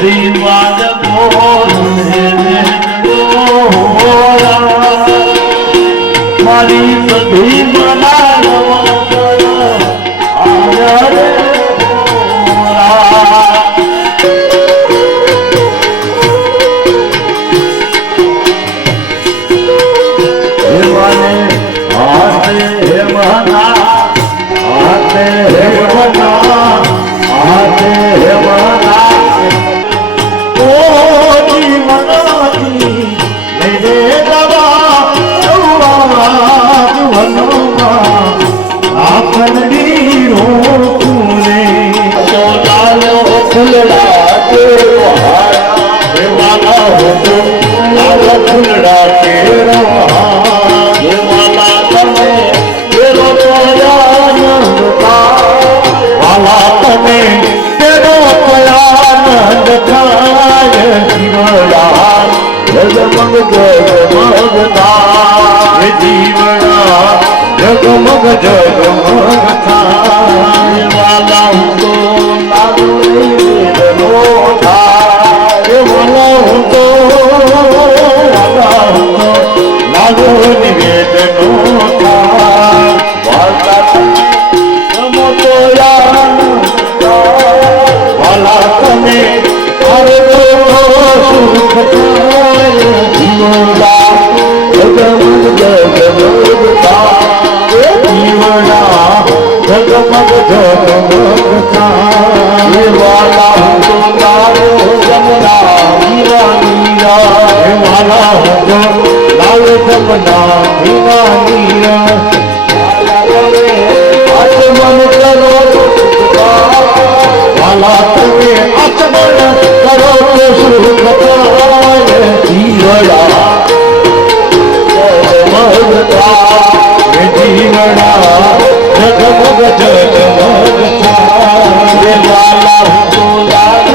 શ્રીવાદ મારી સધી જગમગ જગમગ થાય વાલા હું તો લાગુ વેદનો થાય વાલા હું તો લાગુ નિવેદનો થાય વાલા તમે તો વાલા તમે અરે સુખ થાય જીવડા જગમગ જગમગ થાય જગમગ જગમગ થાય વાલા તો લાલો જમના હીરા નીરા વાલા તો લાલો જમના હીરા નીરા આચમન કરો વાલા તમે આચમન કરો તો સુખ થાય જીવડા જગમગ થાય જીવડા જગમગ જગમગ થાય વાલા તો લાલો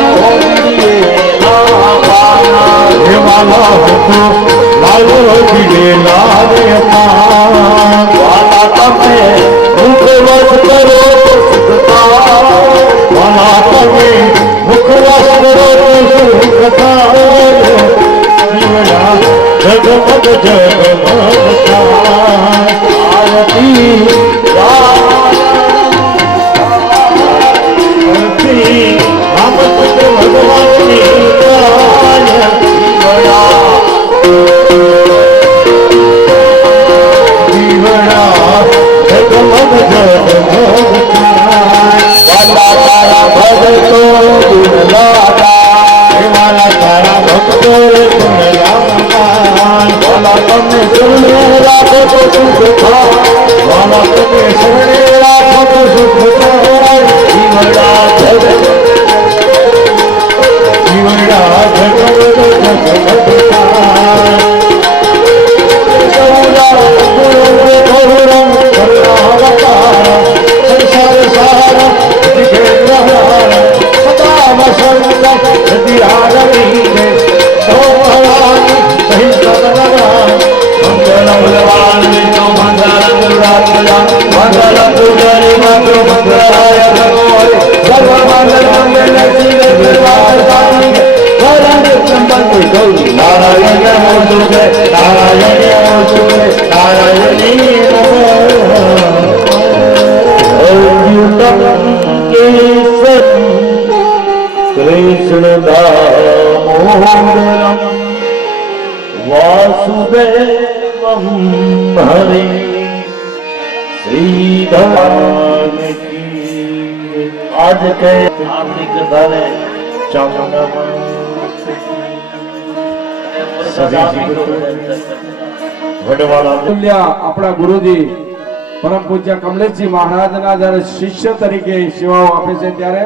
લાલો જીવેલા રે વાલા તમે મુખવસ કરો વાલા તમે મુખવસ કરો સુખ થાય જગમગ જગમગ થાય આરતી ભગવાનની જીવડા જગમગ જગમગ થાય તારા ભગતો વાલા તારા ભક્તો વાલા તમે શરણે રાખો તો સુખ થાય વાલા તમે શરણે રાખો તો સુખ થાય જીવડા જગમગ કૃષ્ણ દામોદરમ વાસુદેવમ હરે શ્રીધન આજ કે આપની કથાને આપણા ગુરુજી પરમ પૂજ્ય કમલેશજી મહારાજના જયારે શિષ્ય તરીકે સેવાઓ આપે છે ત્યારે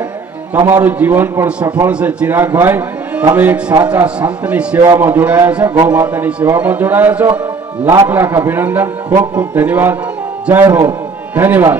તમારું જીવન પણ સફળ છે ચિરાગભાઈ. તમે એક સાચા સંતની સેવામાં જોડાયા છો, ગૌ માતાની સેવામાં જોડાયા છો. લાખ લાખ અભિનંદન, ખૂબ ખૂબ ધન્યવાદ. જય હો, ધન્યવાદ.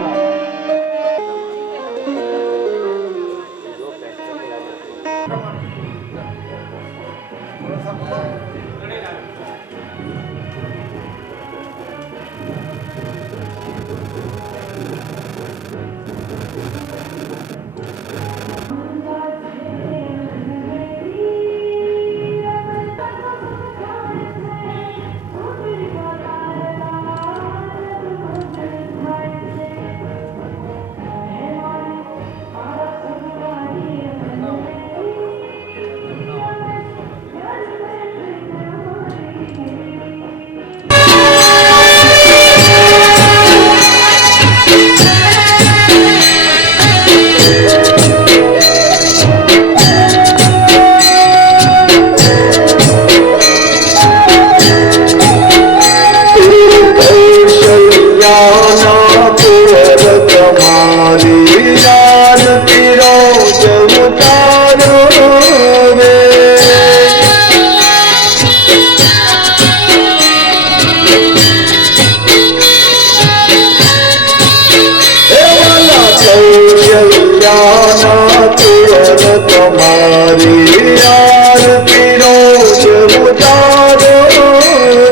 તમારી આરતી રોજ ઉતારો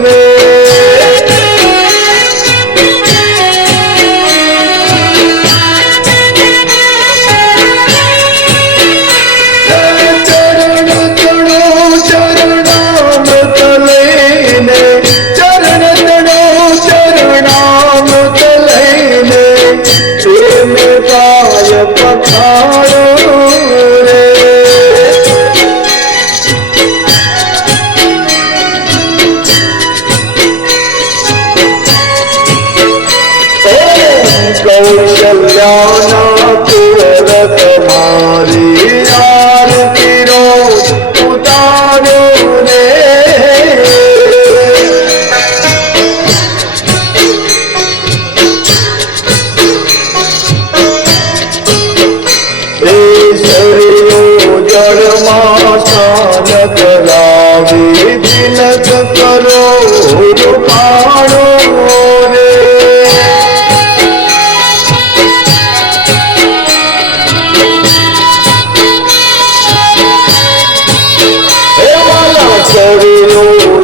રે કૌશલ્યાના તુર તમારી આરતી રોજ ઉતારો રે જળમાં સ્નાન કરાવી તિલક કરો રૂપાણો રે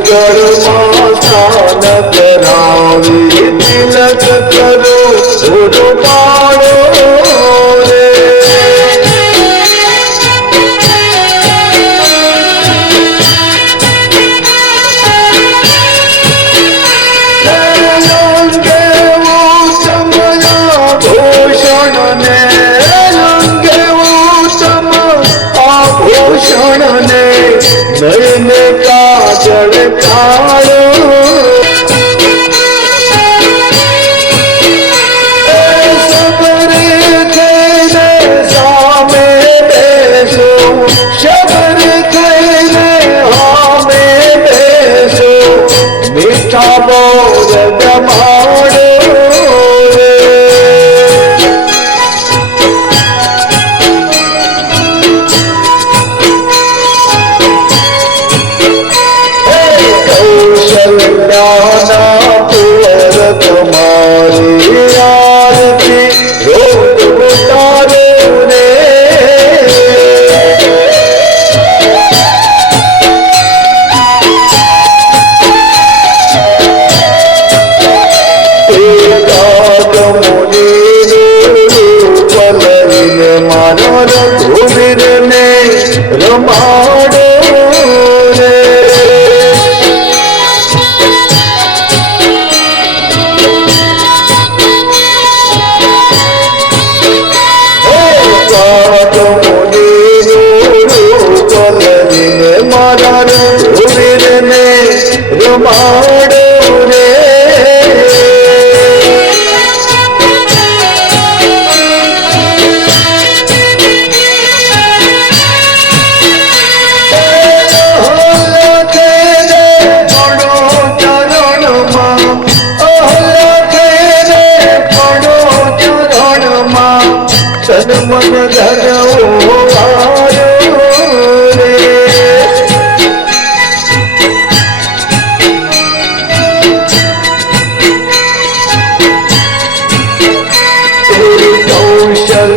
જળમાં સ્નાન કરાવી તિલક કરો રૂપાણો રે નયન કાજળ કાળો સબરે થઈને સામે બેસો શબર થઈને સામે બેસો મીઠા બોલ જમાડો તમારી આરતી રોજ ઉતારો રે એકાદ મુનિનું રૂપ લઈને મારા રઘુવીરને રમાડો રે મારા રઘુવીરને રમાડો રે સન્મન ધરવો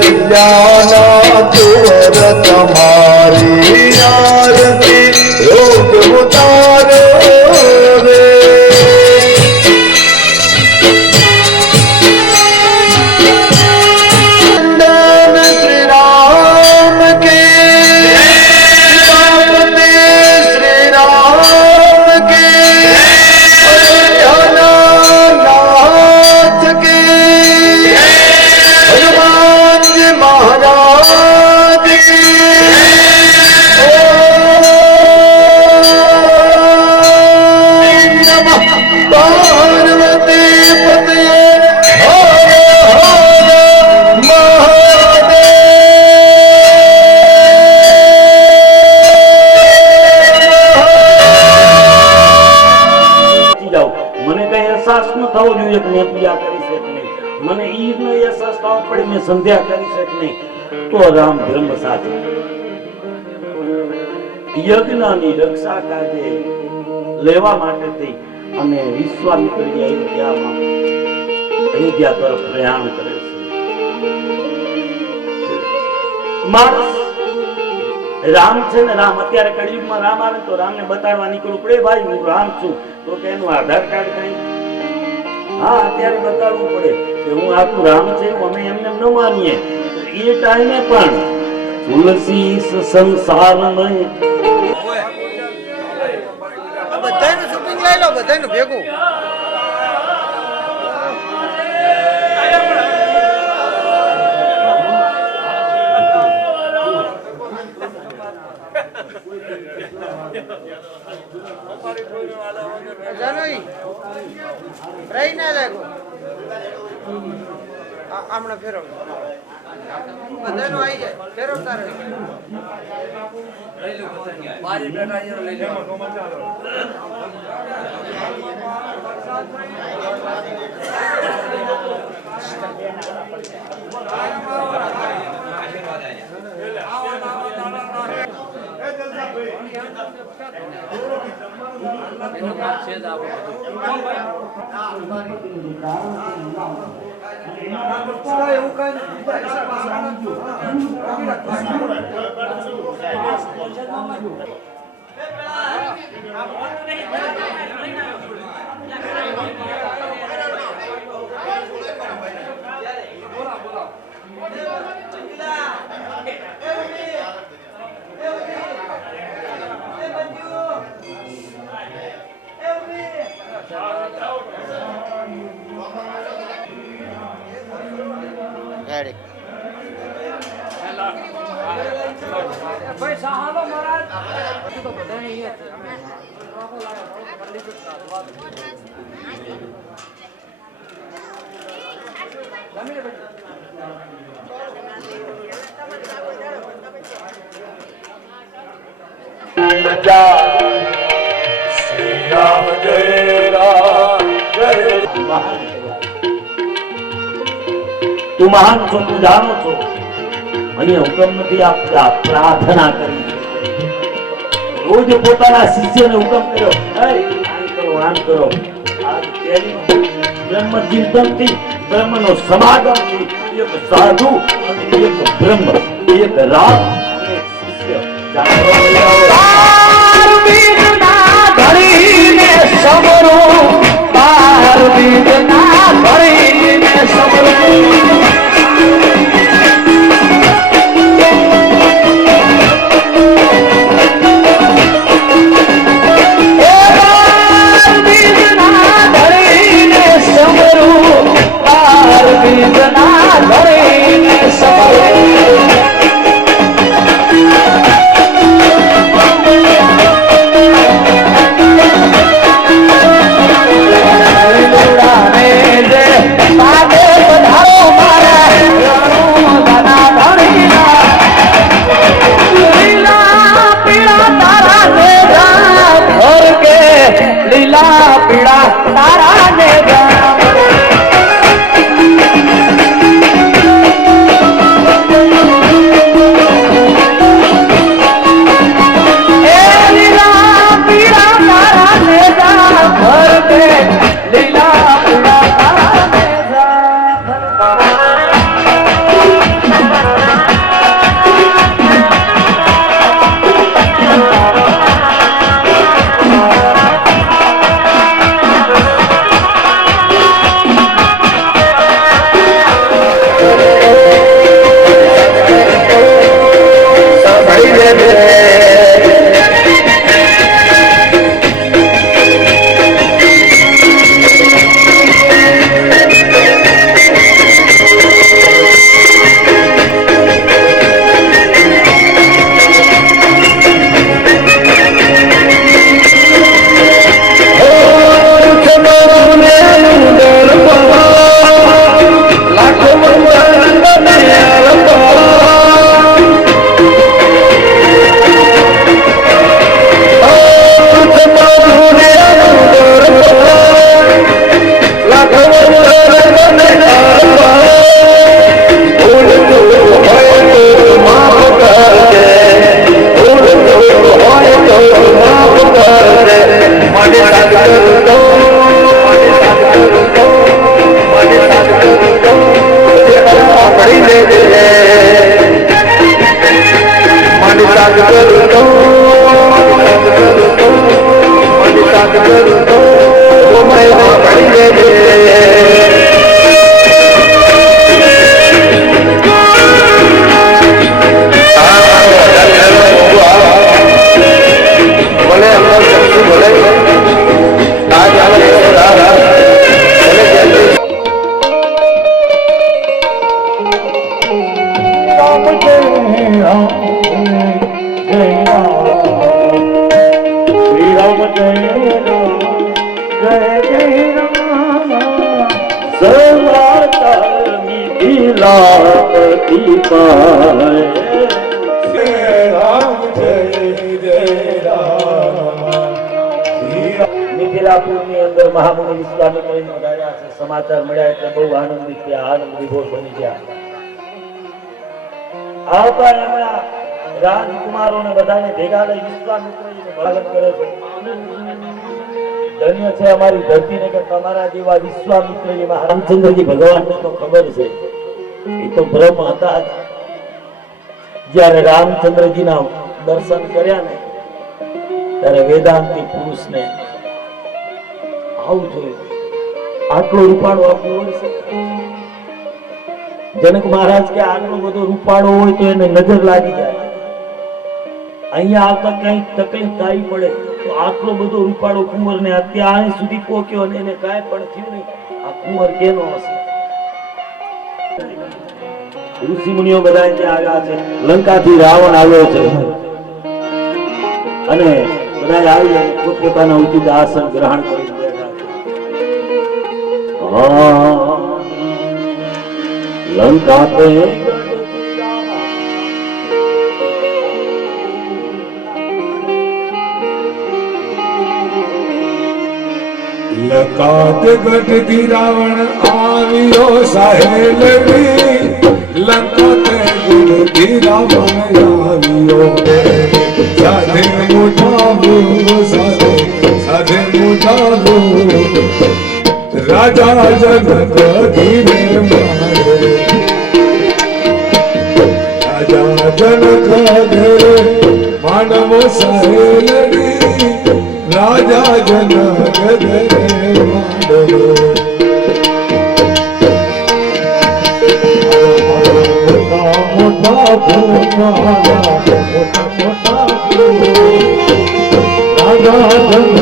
કૌશલ્યાના તુર તમારી આરતી રોગ ઉતારો રે શ્રી રામ કે શ્રી રામ કે નાથ કે महाराज पार्वती पते हर हर જાઓ મને કઈ અહેસાસ ન થવો જોઈએ કે મેં પૂજા કરી છે કે નહીં મને ઈ નો અહેસાસ થવો પડે મેં સંધ્યા કરી છે કે નહીં તો રામ ધર્મ સાથે યજ્ઞની રક્ષા કાજે લેવા માટે થઈ અને વિશ્વામિત્રજી અયોધ્યા તરફ પ્રયાણ કરે છે માણસ રામ છે ને રામ અત્યારે કળિયુગમાં રામ આવે તો રામને બતાડવા નીકળવું પડે ભાઈ હું રામ છું તો કે એનું આધાર કાર્ડ કઈ હા અત્યારે બતાડવું પડે કે હું આખું રામ છે અમે એમને ન માનીએ એ ટાઈમે પણ તુલસી સંસારમાં બધાયનું શૂટિંગ લઈ લો બધાયનું ભેગું જાનોઈ રહી ના લાગો હમણાં ફેરવ બધાનું આવી જાય ફેરવતા રહે ભાઈ સહાલો મહારાજ તો બધા અહીંયા તું મહાન છો તું જાણો છો મને હુકમ નથી આપતા પ્રાર્થના કરી રોજ પોતાના શિષ્યને હુકમ કર્યો આમ કરો બ્રહ્મ ચિંતનથી બ્રહ્મનો સમાગમથી એક સાધુ અને એક બ્રહ્મ એક રામ અને એક શિષ્ય મારે મિથિલાપુરની અંદર મહામુનિ વિશ્વામિત્રજી પધાર્યા છે. સમાચાર મળ્યા એટલે બહુ આનંદિત થયા, આનંદ વિભોર બની ગયા. આવતા એમના રાજકુમારોને બધાને ભેગા લઈ વિશ્વામિત્રજીનું સ્વાગત કરે છે. ધન્ય છે અમારી ધરતીને કે તમારા જેવા વિશ્વામિત્રજી રામચંદ્રજી ભગવાનને તો ખબર છે, એ તો બ્રહ્મ હતા જ. જ્યારે રામચંદ્રજીના દર્શન કર્યા ને ત્યારે વેદાંતી પુરુષને આવું જોયું, આટલો રૂપાળો આપવું હોય છે. જનક મહારાજ કે આટલો બધો રૂપાળો હોય તો એને નજર લાગી જાય, અહીંયા આવતા કઈ તકલીફ થાય પડે તો આટલો બધો રૂપાળો કુંવર ને અત્યારે સુધી પહોંચ્યો અને એને કાંઈ પણ થયું નહીં, આ કુંવર કેનો હશે? ઋષિ મુનિઓ બધા ત્યાં આવ્યા છે. લંકાથી રાવણ આવ્યો છે અને બધા આવી પોતપોતાના ઉચિત આસન ગ્રહણ કરી બેઠા છે. લંકા पे લકાત ગઢથી રાવણ આવ્યો સહેલડી, લકાત ગઢથી રાવણ આવ્યો સાથે મોટા સાથે સાથે મોટા રાજા જનક ધીરે મારે, રાજા જનક ઘરે માનવો સહેલડી, રાજા જનક ઘરે માનવો મોટા મોટા રાજા જનક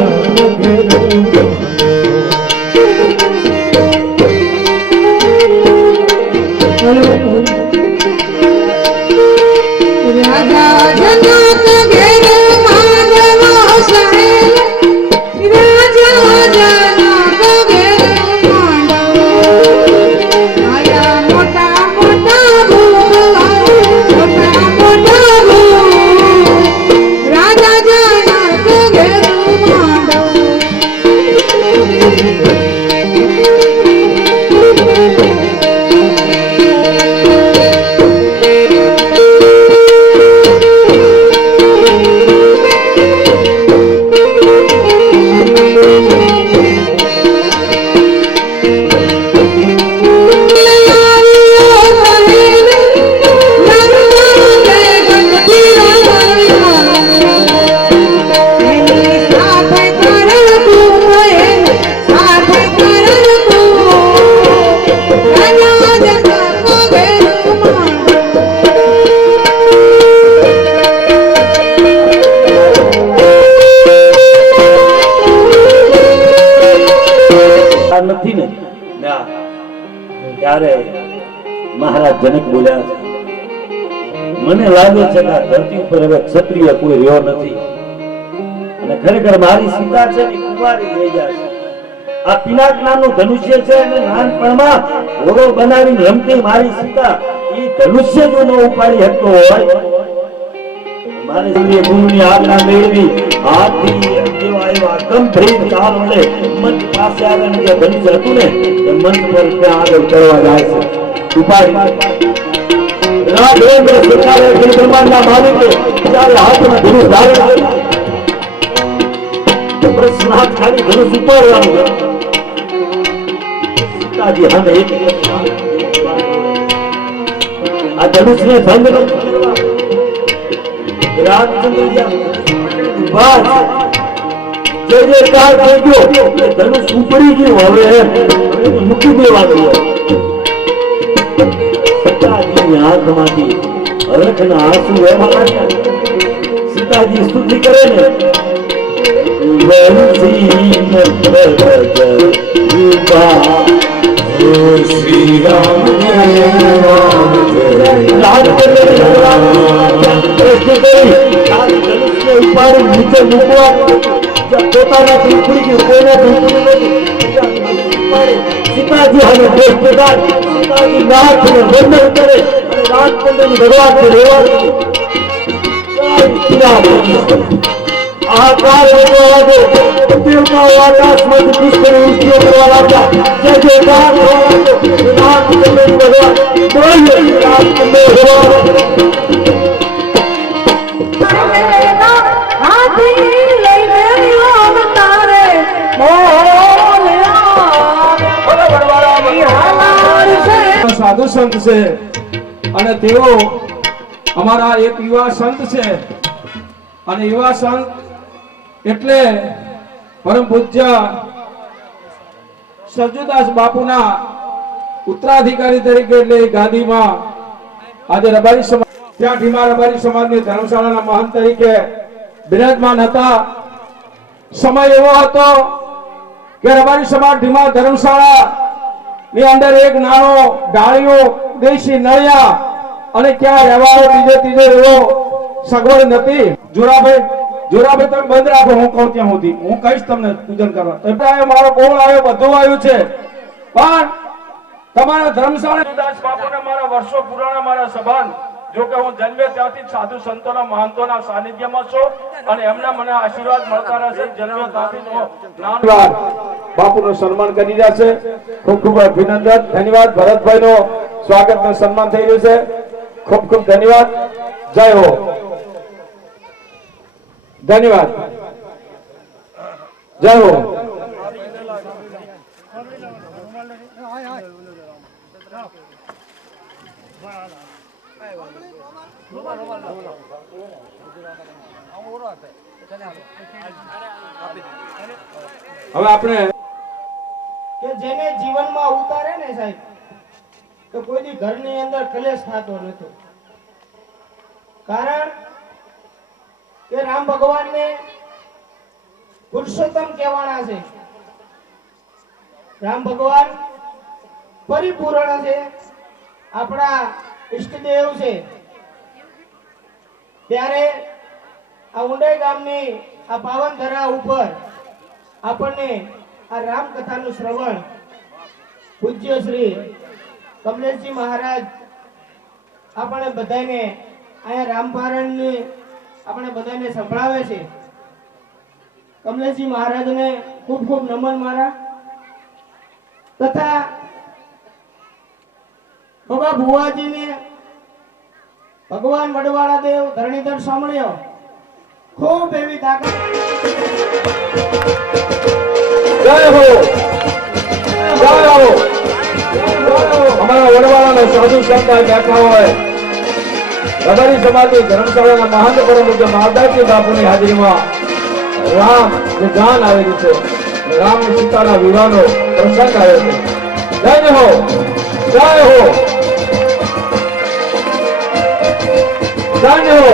નથી ને ત્યારે મહારાજ જનક બોલ્યા છે, મને લાગે છે કે આ ધરતી ઉપર હવે ક્ષત્રિય કોઈ રહ્યો નથી અને ખરેખર મારી સીતા છે ને કુંવારી રહી જાય છે. આ પિનાક નામનું ધનુષ્ય છે અને નાનપણમાં ઘોડો બનાવીને રમતી મારી સીતા એ ધનુષ્ય જો ન ઉપાડી શકતો હોય, મારે શ્રી ગુરુની આજ્ઞા મેળવી હાથથી જેવા એવા ગંભીર ચાલ વડે મંચ પાસે આગળ જે ધનુષ્ય હતું ને એ મંચ પર ત્યાં આગળ કરવા જાય છે. ઉપાડી રાજેન્દ્ર સરકારે બ્રહ્માંડના માલિકે ત્યારે હાથમાં ધનુષ ધારણ કર્યું, પ્રશ્ન હાથ ખાલી ધનુષ ઉપાડવાનું. સીતાજી હવે એક આ ધનુષને ભંગ ન કરવા રામચંદ્રજી ઉભા છે. જે કાળ થઈ ગયો એ ધનુષ ઉપડી ગયું, હવે મૂકી દેવાનું હોય. સીતાજીની આંખમાંથી હરખના આંસુ વહેવા લાગ્યા. સીતાજી સ્તુતિ કરે ને, શ્રી રામ નીચે મૂકવા પોતાના સીતાજી હવે સીતાજી નાથને વંદન કરે અને રામચંદ્રજી ભગવાનને રેવા આકાર આવાજો દેવતાઓ આકાશમાંથી પુષ્પની ઉંચીઓ કરવા લાગ્યા. જે જે કામ રામચંદ્રજી ભગવાન બોલે રામચંદ્ર ભગવાન સાધુ સંત છે અને તેઓ અમારા એક યુવા સંત છે અને યુવા સંત એટલે પરમ પૂજ્ય સરજુદાસ બાપુના ઉત્તરાધિકારી તરીકે એટલે ગાદીમાં આજે રબારી સમાજ ત્યાં ઢીમા રબારી સમાજની ધર્મશાળાના મહંત તરીકે બિરાજમાન હતા. સમય એવો હતો કે રબારી સમાજ ઢીમા ધર્મશાળા ની અંદર એક નાનો ડાળીઓ દેશી નળિયા અને ક્યાં રહેવાનો ત્રીજે એવો સગવડ નથી. જોરાભાઈ તમે બંધ રાખો, હું કહું ત્યાં સુધી હું કહીશ તમને પૂજન કરવા. એટલે મારો કોળ આવ્યો, બધું આવ્યું છે, પણ તમારા ધર્મશાળા દાસ બાપુને મારા વર્ષો પુરાણા મારા સંબંધ, જો કે હું જન્મે ત્યાંથી સાધુ સંતોના મહંતોના સાનિધ્યમાં છું અને એમના મને આશીર્વાદ મળતા રહેશે. જન્મે ત્યાંથી બાપુનું સન્માન કરી રહ્યા છે. ખૂબ ખૂબ અભિનંદન, ધન્યવાદ. ભરતભાઈ નો સ્વાગત નું સન્માન થઈ રહ્યું છે. ખૂબ ખૂબ ધન્યવાદ. જય હો. ધન્યવાદ. જય હો. હવે આપણે કે જેને જીવનમાં ઉતારે ને સાહેબ તો કોઈ ઘરની અંદર કલેશ થતો નથી. કારણ કે રામ ભગવાનને પુરુષોત્તમ કહેવાના છે. રામ ભગવાન પરિપૂર્ણ છે, આપણા ઈષ્ટદેવ છે. ત્યારે આ ઉંડાઈ ગામની આ પાવન ધરા ઉપર આપણને આ રામ કથાનું શ્રવણ પૂજ્ય શ્રી કમલેશજી મહારાજ આપણે બધાને અહીંયા રામપારણની આપણે બધાને સંભળાવે છે. કમલેશજી મહારાજને ખૂબ ખૂબ નમન મારા. તથા બાબા ભુવાજીને ભગવાન વડવાળા દેવ ધરણીધર સાંભળ્યો ખૂબ એવી તાકાત. જય હો. જય હો. અમારા વડવાળાના સાધુ સંત બેઠા હોય, રબારી સમાજની ધર્મશાળાના મહાન પરમ પૂજ્ય મહાદાસજી બાપુની હાજરીમાં રામ જે ગાન આવેલું છે, રામ અને સીતાના વિવાહનો પ્રસંગ આવ્યો છે. જય હો. જય હો. જય હો.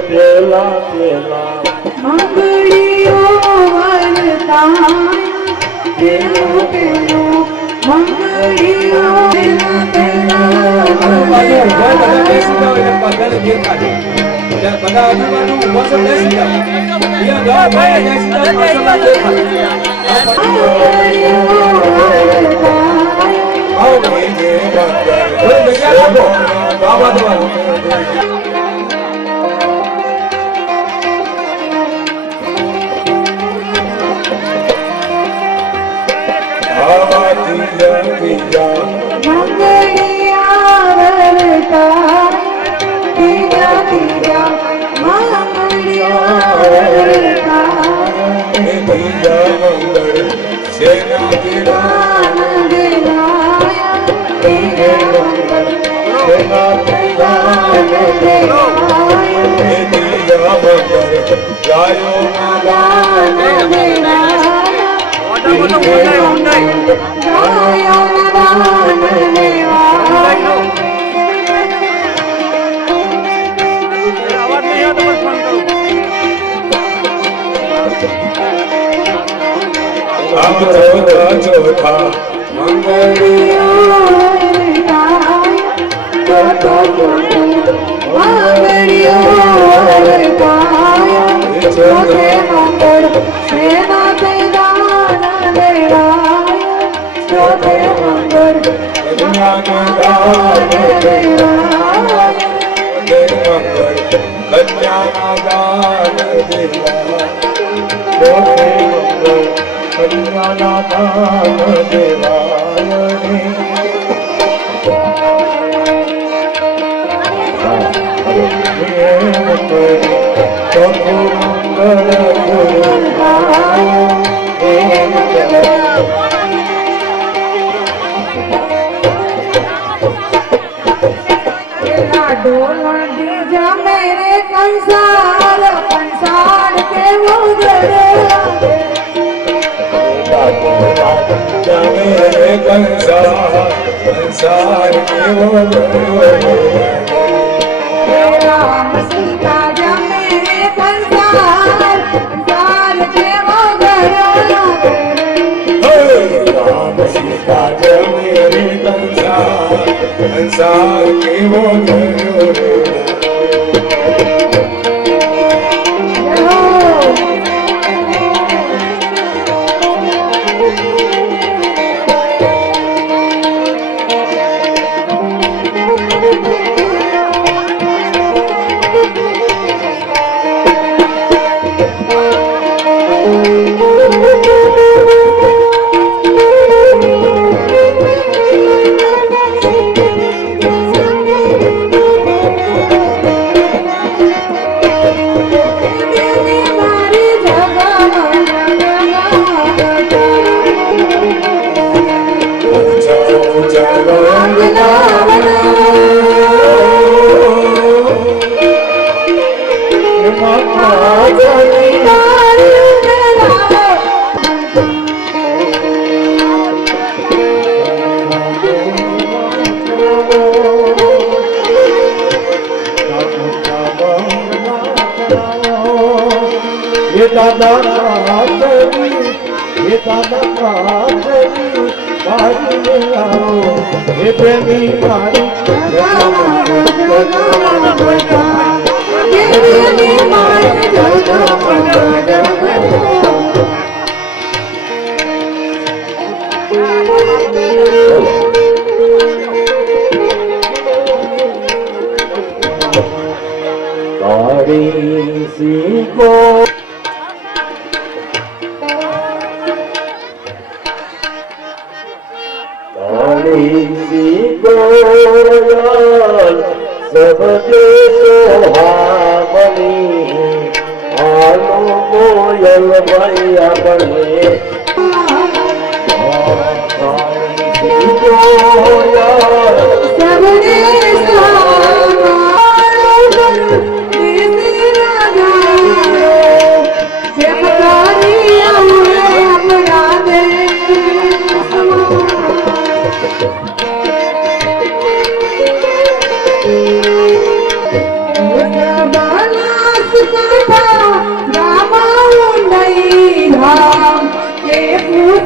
પેલા પેલા મંગળીઓ વરતાય પેલું પેલું મંગળીઓ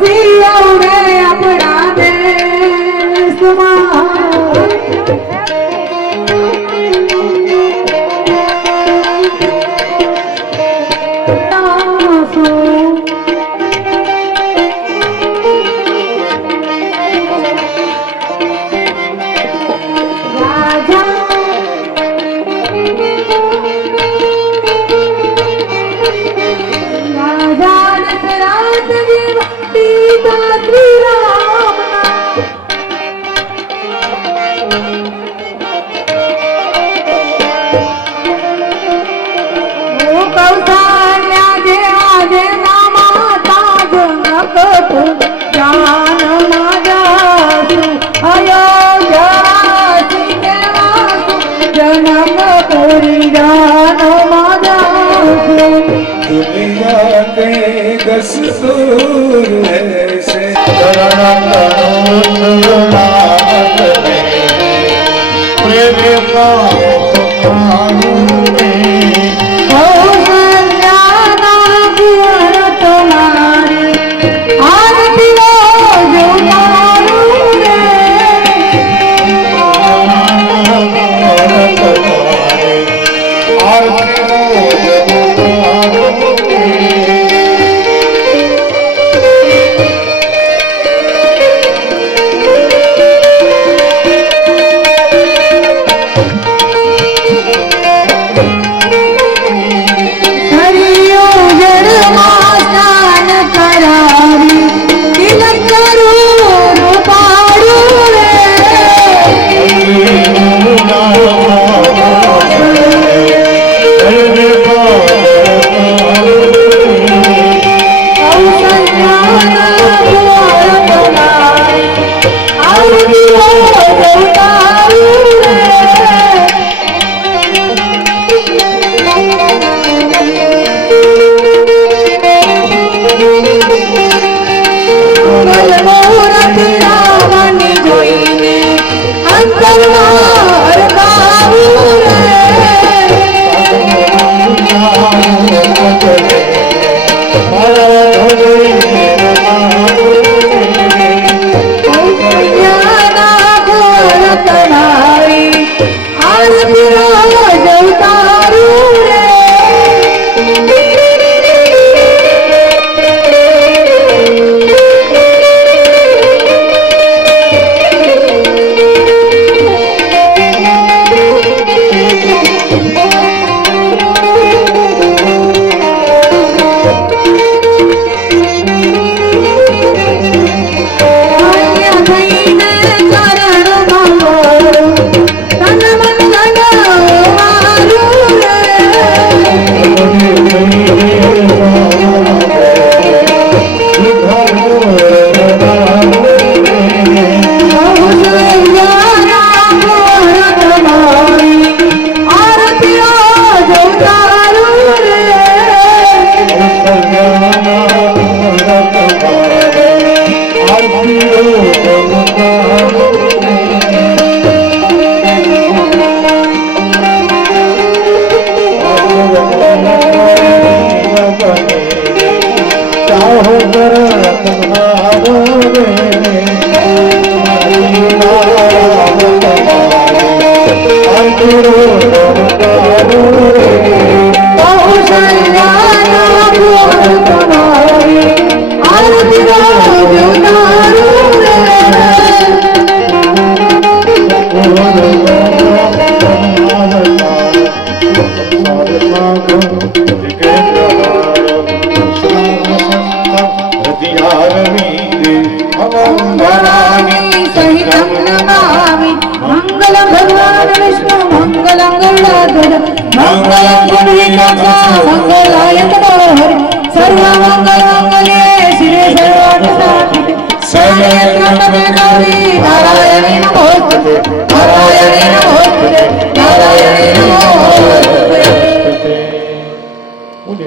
ખુશી આવડે આપણા દેશમાં दुनिया के दस्तूर ऐसे करण करुण प्रेम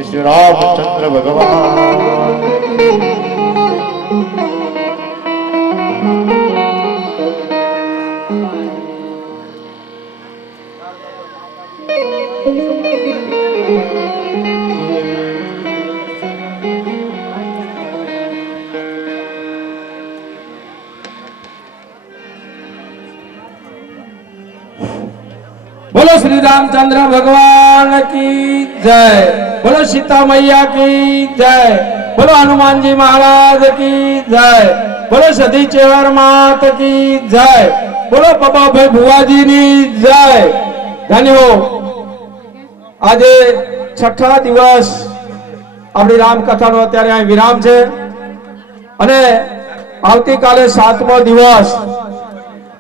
श्री रामचंद्र भगवान श्री रामचंद्र भगवान की जय, बोलो सीता मैया की जय, बोलो हनुमान जी महाराज की जय, बोलो सती चेवर मात की जय, बोलो बाबा भाई भुवाजी नी जय। धन्य हो। आज छठा दिवस अपनी राम कथा नो अत्यारे અહીં વિરામ છે અને આવતીકાલે 7મો દિવસ।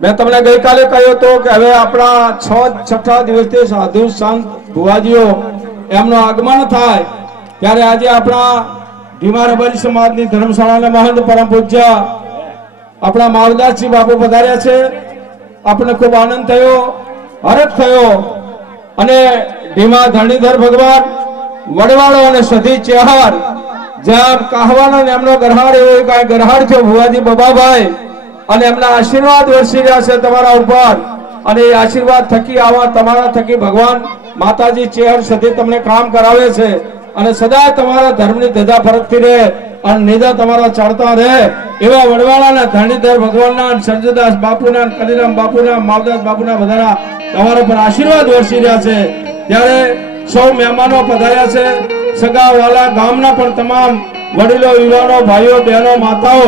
मैं तमने गई काले कहो तो कि हवे अपना छठा दिवस साधु संत भुवाजीओ एमनो आगमन थाय त्यारे आजे अपना भीमा रबारी समाजनी धर्मशाळाना महंत परम पूज्य अपना मावदासजी बापू पधार्या छे। आपने खूब आनंद थयो, हर्ष थयो अने भीमा धरणीधर भगवान वडवाळो अने सधी चेहर जेम कहवानो ने एमनो गरहाड एवो काई गरहाड छे भुवाजी बाबाभाई અને એમના આશીર્વાદ વરસી રહ્યા છે તમારા ઉપર અને એ આશીર્વાદ થકી આવા તમારા થકી ભગવાન માતાજી ચેહર સદી તમને કામ કરાવે છે અને સદા તમારા ધર્મની ધજા ફરકતી રહે અને નિધા તમારા ચડતા રહે એવા વડવાળાના ધરણીધર ભગવાનના સરજુદાસ બાપુના કલીરામ બાપુના માવદાસ બાપુના બધાના તમારા પર આશીર્વાદ વરસી રહ્યા છે। ત્યારે સૌ મહેમાનો પધાર્યા છે, સગા વાલા ગામના પણ તમામ વડીલો યુવાનો ભાઈઓ બહેનો માતાઓ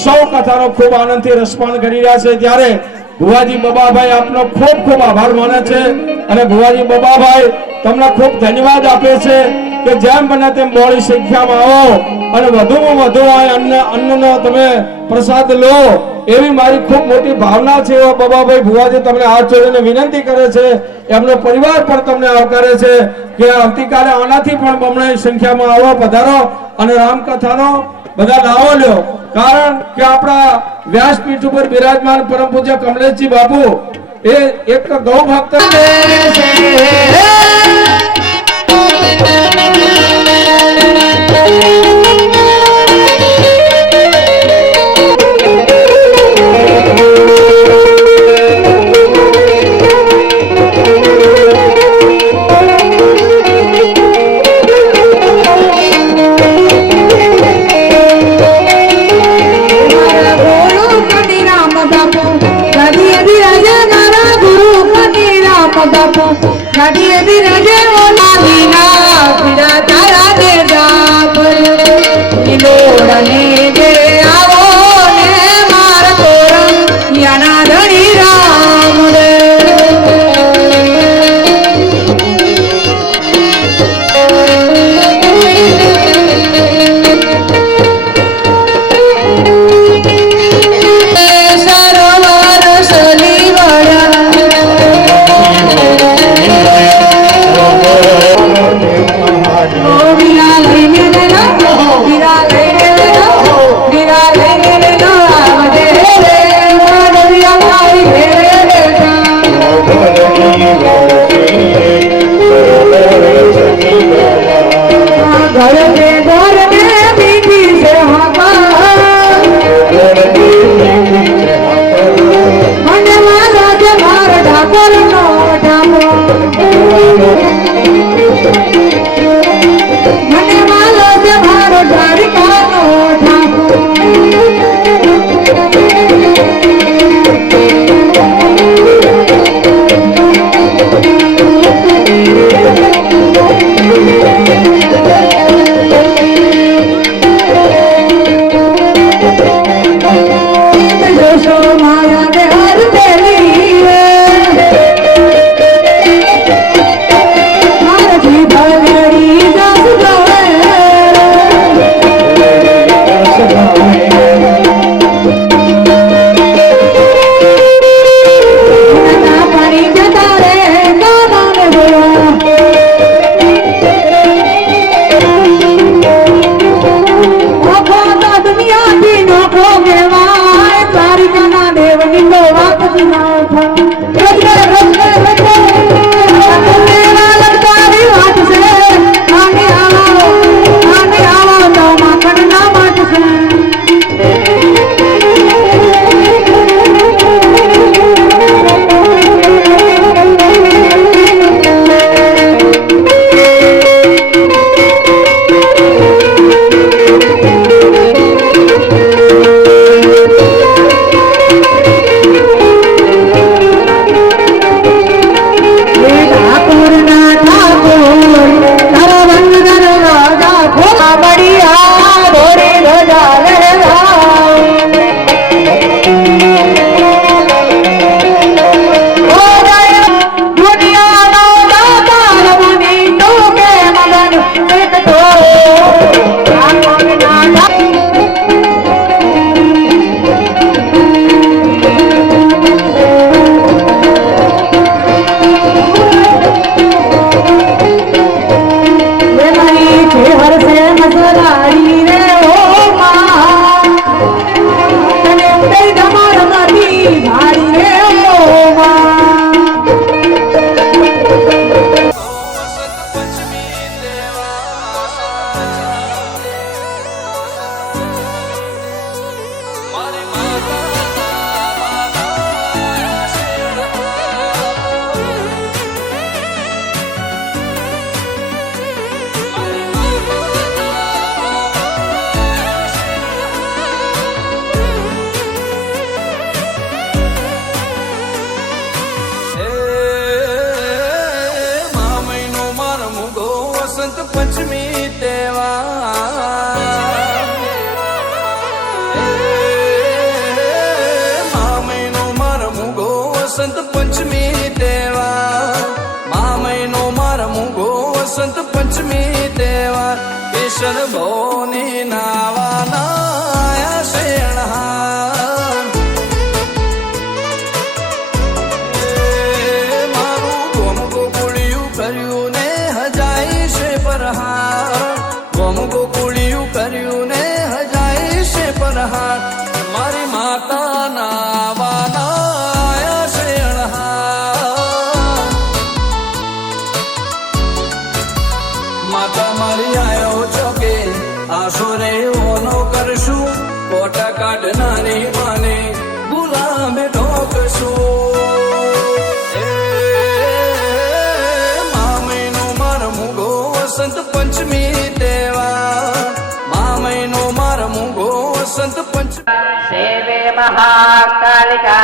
સૌ કથાનો ખૂબ આનંદથી રસપાન કરી રહ્યા છે। ત્યારે ભુવાજી બાબાભાઈ આપનો ખૂબ ખૂબ આભાર માને છે અને ભુવાજી બાબાભાઈ તમને ખૂબ ધન્યવાદ આપે છે કે જેમ બને તેમ બહોળી સંખ્યામાં આવો અને વધુમાં વધુ અન્નનો તમે પ્રસાદ લો એવી મારી ખૂબ મોટી ભાવના છે। એવા બાબાભાઈ ભુવાજી તમને હાથ જોડીને વિનંતી કરે છે, એમનો પરિવાર પણ તમને આવકારે છે કે આવતીકાલે આનાથી પણ બમણી સંખ્યામાં આવો પધારો અને રામકથાનો બધા લાવો લ્યો। कारण કે આપણા વ્યાસપીઠ ઉપર બિરાજમાન પરમ પૂજ્ય કમલેશજી બાપુ એ એક ગૌ ભક્ત વિરા લઈને વસંત પંચમી તહેવાર મા મહિનો માર મૂગો વસંત પંચમી તહેવાર કેશર ભોની નાવાના શેણહાર મારું ગોમ ગોકુળિયું કર્યું ને હજાઈ છે પરહાર ગોમ ગોકુળિયું કર્યું ને હજાઈ છે પરહાર મારી માતા નાવાના શેણહાર માતા મારી આયો ચોકે આશોરે ઓનો કરશું કોટા કાઢનારી માને ગુલામે ઢોકશું મા મહિનો માર મૂગો વસંત પંચમી તહેવાર મા મહિનો માર મૂગો વસંત પંચમી सेवे महाकालिका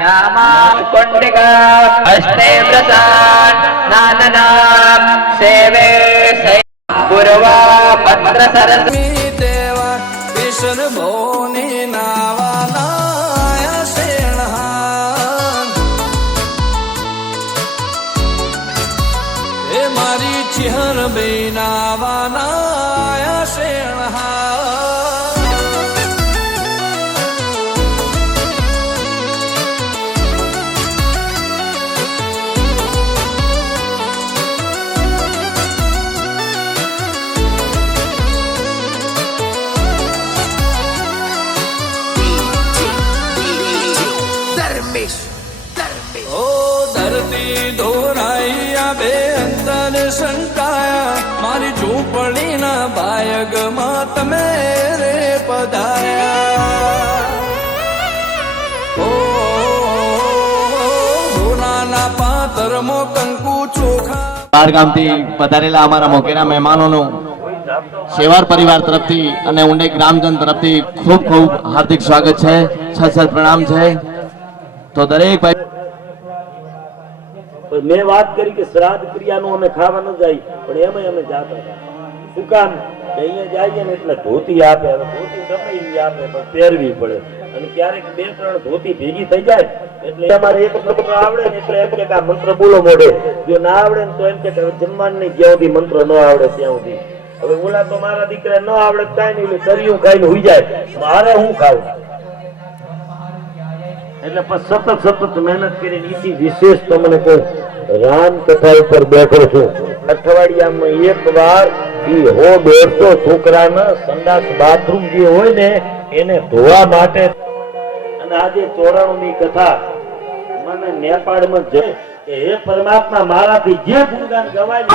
यामां कुंडिका हस्ते प्रसाद नाननाम सेवे पूर्वा पत्र सरस તહેવાર કેશર ભોની નાવાના શેણહાર એ મારી ચિહર બે નાવાના શેણહાર ઓ ધરતી ધોરાઈયા બે અંતર સંતાયા મારી ઝૂંપડીના બાયગમાં તમે રે પધાર્યા ઓ સોનાના પાતરમાં કંકુ ચોખા બાર ગામથી પધારેલા અમારા મોકેરા મહેમાનોનું શેવાર પરિવાર તરફથી અને ઉંડે ગ્રામજન તરફથી ખૂબ ખૂબ હાર્દિક સ્વાગત છે સત પ્રણામ છે તો દરેક ભાઈ મેં વાત કરી કે શ્રાદ્ધ ક્રિયાનું અમે ખાવા ન જાય પણ એમાં અમે જાતા હતા શું કામ કે અહીંયા જઈએ ને એટલે ધોતી આપે હવે ધોતી ગમે એવી આપે પણ પહેરવી પડે અને ક્યારેક બે ત્રણ ધોતી ભેગી થઈ જાય એટલે અમારે એક મંત્ર આવડે ને એટલે એમ કે આ મંત્ર બોલો મોઢે જો ના આવડે ને તો એમ કે જમવાનું નહીં જ્યાં સુધી મંત્ર ન આવડે ત્યાં સુધી હવે ઓલા તો મારા દીકરા ન આવડે કાંઈ નહીં કર્યું ખાઈને હુઈ જાય મારે હું ખાવું એટલે સતત મહેનત કરીને ઈથી વિશેષ તમને કહું રામ કથા ઉપર બેઠો છું અઠવાડિયામાં એક વાર ઈ 150 છોકરાના સંડાસ બાથરૂમ જે હોય ને એને ધોવા માટે અને આજે 94 ની કથા મને નેપાળમાં જઈ કે હે પરમાત્મા મારાથી જે ગુણગાન ગવાય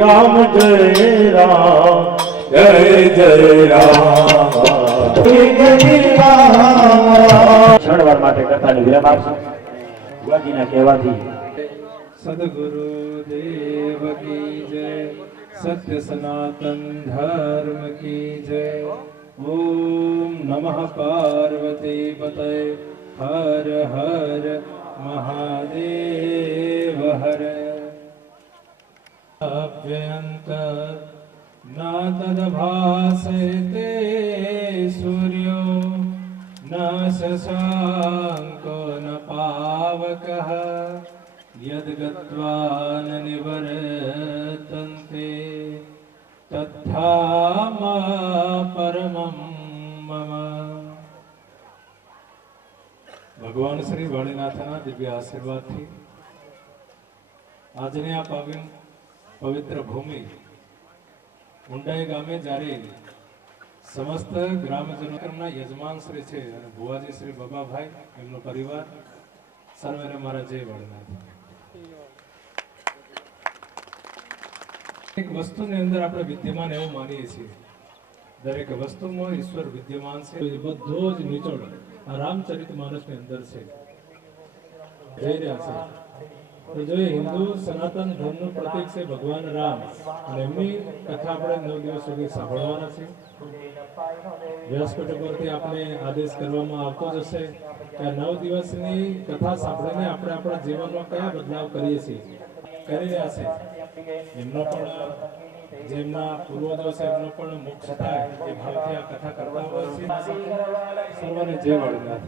राम जय राम जय जय राम जय राम क्षणવાર માટે કથાની વિરામ આપશું ભગવાનજીના કહેવાથી सदगुरु देव की जय सत्य सनातन धर्म की जय ओम नमः पार्वती पतये हर हर महादेव हर अभ्यंतर न तद्भासते सूर्यो न शशाङ्को न पावकः यद्गत्वा न निवर्तन्ते तद्धाम परमं मम। ભગવાન શ્રી વાણીનાથના દિવ્ય આશીર્વાદથી આજની આ પવિત્ર ભૂમિ ઊંડાઈ ગામે જ્યારે સમસ્ત ગ્રામજનોના યજમાન શ્રી છે અને ભુવાજી શ્રી બાબાભાઈ એમનો પરિવાર સર્વેને મારા જય વાણીનાથ। એક વસ્તુની અંદર આપણે વિદ્યમાન એવું માનીએ છીએ, દરેક વસ્તુમાં ઈશ્વર વિદ્યમાન છે, એ બધો જ નિચોડ આ રામચરિત માનસની અંદર છે, જઈ રહ્યા છે। તો જો હિન્દુ સનાતન ધર્મનું પ્રતીક છે ભગવાન રામ, અને એમની કથા આપણે 9 દિવસ સુધી સાંભળવાના છે। વ્યાસપીઠ પરથી આપણે આદેશ કરવામાં આવતો જ હશે કે આ 9 દિવસની કથા સાંભળીને આપણે આપણા જીવનમાં કયા બદલાવ કરીએ છીએ, કરી રહ્યા છે। એમનો પણ જેમના પૂર્વજો છે એમનો પણ મોક્ષ થાય એ ભાવથી આ કથા કરતા હોય છે। સર્વને જય વાળનાથ।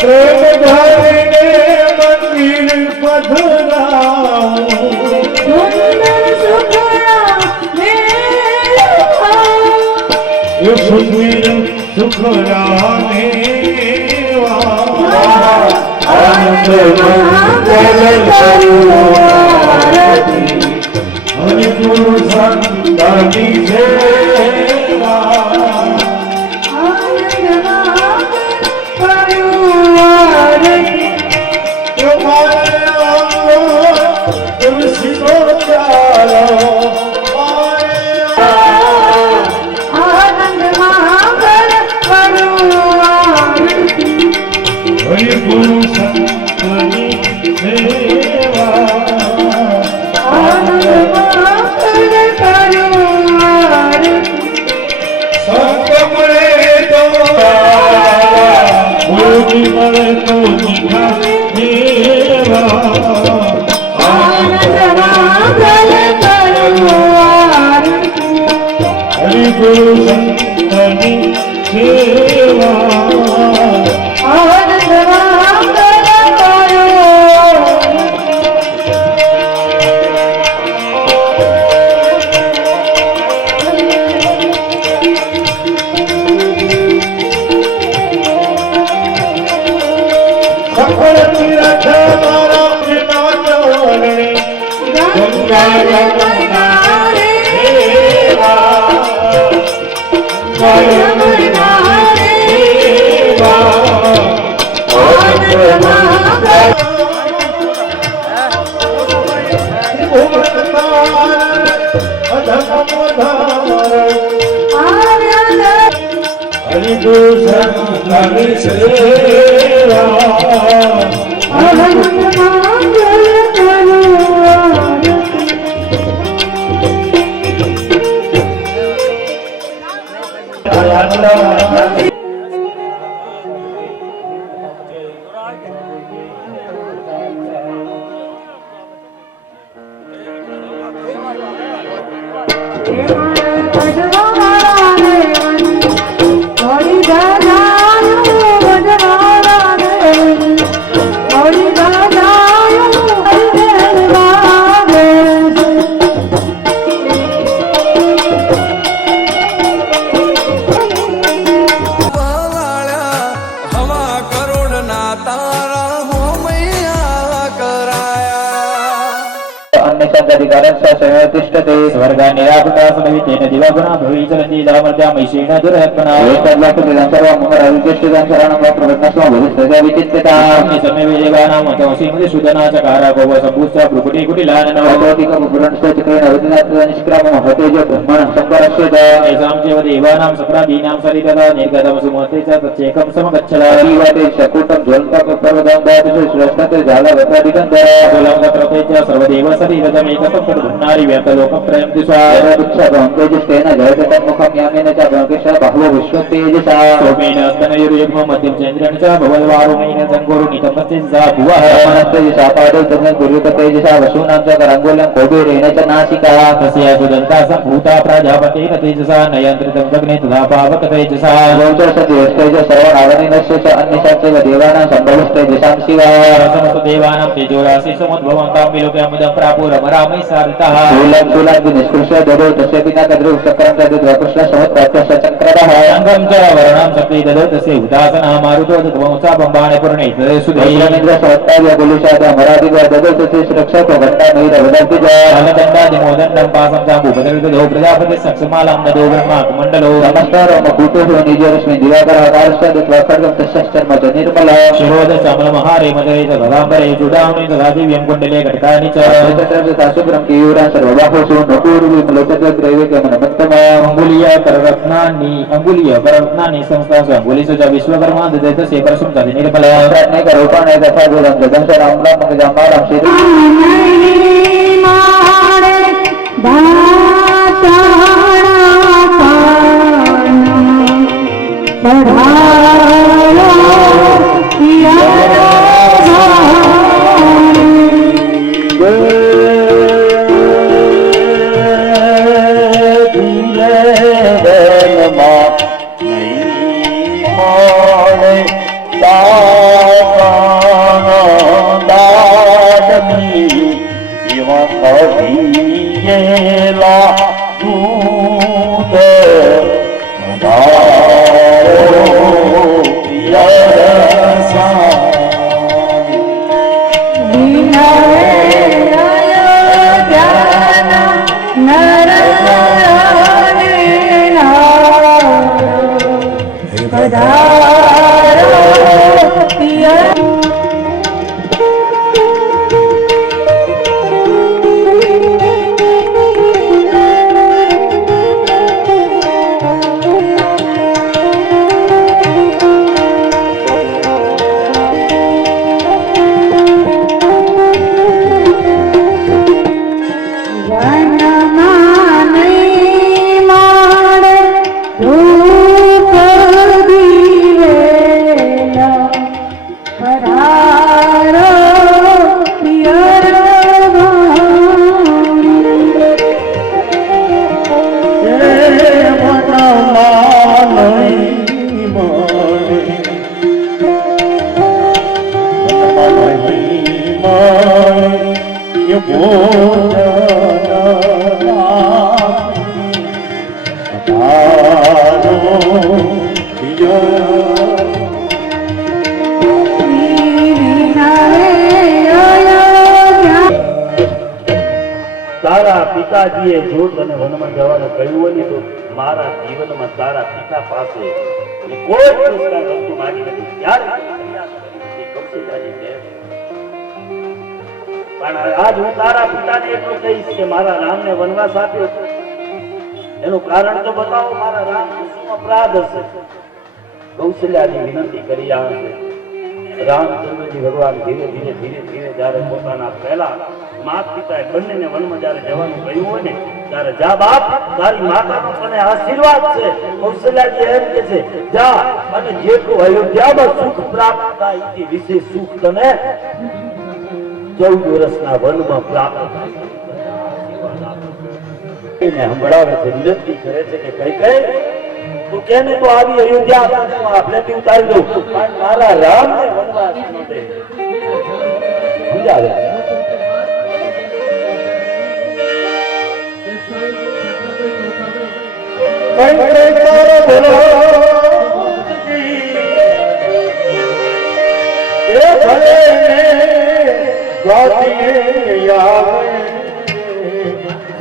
પ્રેમ ધારીને મંદિર પધરાવું, એ સુખવીર સુખરાને આનંદ હરિ ગુરુ સંતાની સેવા તુલસી નો ચાલો હરિ ગુરુ સંતની સેવા સંત મળે તો ગુરુજી મળે તો નિખા હરિ ગુરુ સંતની સેવા સફળ તીરથ મારા પિતા ચરણે ગંગા યમુના દેવા યમુના દેવા હરિ ગુરુ સંતની સેવા तेषां चैव देवानां सक्रादीनां सरितः निर्गतं सुमते च तच्चैकं समगच्छला जीवते शकुटं ज्वलन्तं पर्वतं दातु श्रेष्ठते जालवतादिकं कुलं तत्रते च सर्वदेव सरितमेकसं तद्भुन्नारि व्याप्तलोकत्रयं दिशा वृक्षभं तेजस्तेन जयते तन्मुखं यामेन च ब्रह्मेश बहवो विश्वतेजसा सोमेन स्तनयुर्युग्मं मध्यं चन्द्रेण च भवद्वारुणेन सङ्गुरुनितमस्तिंसा भुवः तेजसा पादौ तन्नं गुरुत तेजसा वसूनां च करङ्गुलं कोभिरेण च नासिका तस्य सुदन्ता सम्भूता प्रजापतेन तेजसा नयन्त्रितं जग्ने तथा पावक तेजसा गोचरसतेजस्तेज सर्वनावनीनस्य च अन्यशास्त्रैव देवानां सम्भवस्तेजसां शिवा समस्तदेवानां तेजोराशि समुद्भवन्तां विलोक्यामुदं प्रापुरमरामैः सारितः शूलं निष्कृष्य ददौ तस्य पिता कद्रुः चक्रं ददौ कृष्ण समुत्प्राप्य स चक्रः शङ्खं च वर्णं शक्ति ददौ तस्य हुतासनः मारुतो दत्वंसा बम्बाणे पूर्णे सुधैर्यमिन्द्र सवत्ताव्य गुलिशाद मरादिव ददौ तस्य सुरक्षा घण्टा मयूर वदन्ति च कालदण्डादिमोदण्डं पासं चाम्बुपदर्दधौ प्रजापतिः सक्षमालं ददौ ब्रह्माकमण्डलो नमस्कारो मकुटुः निजरश्मि दिवाकरकारस्य दत्वा खड्गं तस्यश्चर्म च निर्मलः शिरोदशमलमहारे मदरे च गदाम्बरे चूडामणि तथा दिव्यं कुण्डले घटकानि च शुभ्रं केयूरां सर्वबाहुषु अंगुलीयकररत्नानि संस्थासु अंगुलीषु च विश्वकर्मा ददतस्य परशुं च निर्मलः रत्नैकरूपाणि तथा गुणं ददं च रामलं मगजाम्बारं श्री તારા પિતાજીએ જો તને વનમાં જવાનું કહ્યું હોય ને તો મારા જીવનમાં તારા પિતા પાસે કોઈ પુરસ્કાર વસ્તુ માંગી નથી ત્યારે પણ આજ હું તારા પિતાને એટલું કહીશ કે મારા રામને વનવાસ આપ્યો એનું કારણ તો બતાવો. મારા રામ શું અપરાધ હશે? કૌશલ્યાની વિનંતી કરી આવે છે. રામચંદ્રજી ભગવાન ધીરે ધીરે ધીરે ધીરે જયારે પોતાના પહેલા માતા પિતાએ બંનેને વનમાં જયારે જવાનું કહ્યું હોય ને ત્યારે જા બાપ, તારી માતાનો તને આશીર્વાદ છે. કૌશલ્યાજી એમ કે છે જા અને જેટલું અયોધ્યામાં સુખ પ્રાપ્ત થાય એ વિશેષ સુખ તને 14 વર્ષના વનમાં પ્રાપ્ત થાય. સંભળાવે છે, વિનંતી કરે છે કે કઈ કઈ તું કેને તો આવી અયોધ્યા આપણે ઉતારી દઉં પણ મારા રામને વનવાસ માટે સમજાવે.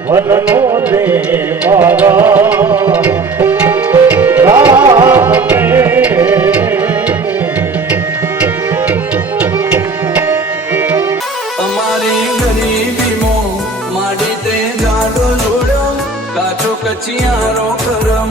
વનનો દે અમારી ગરીબીમાં માડી તે જાડો જોડ્યો કાચો કચિયારો કરો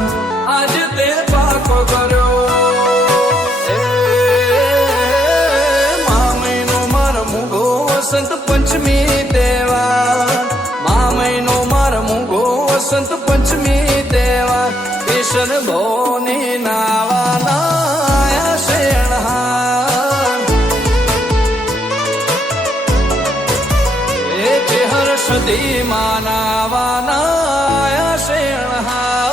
કિશન ભોની નાવાના શેણહાર એ ચેહર સદી માનાવાના શેણહાર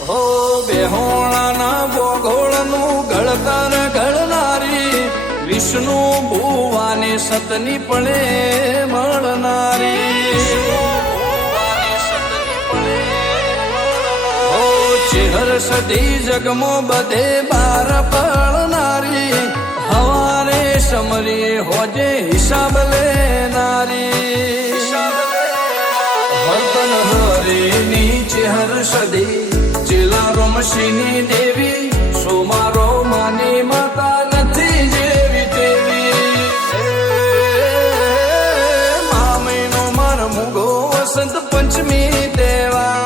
હો બેહોણાના ગોગોળનું ગળતર ગળનારી વિષ્ણુ ભુવાની સતની પડે મળનારી હો ચેહર સદી જગમો બધે બાર પડનારી હવારે સમરી હોજે હિસાબ લેનારી હરતન હરેની ચેહર સદી ચેલા રોમશીની દેવી સોમારો માની માતા નથી જેવી તેવી મામઈનો માર મુગો વસંત પંચમી દેવા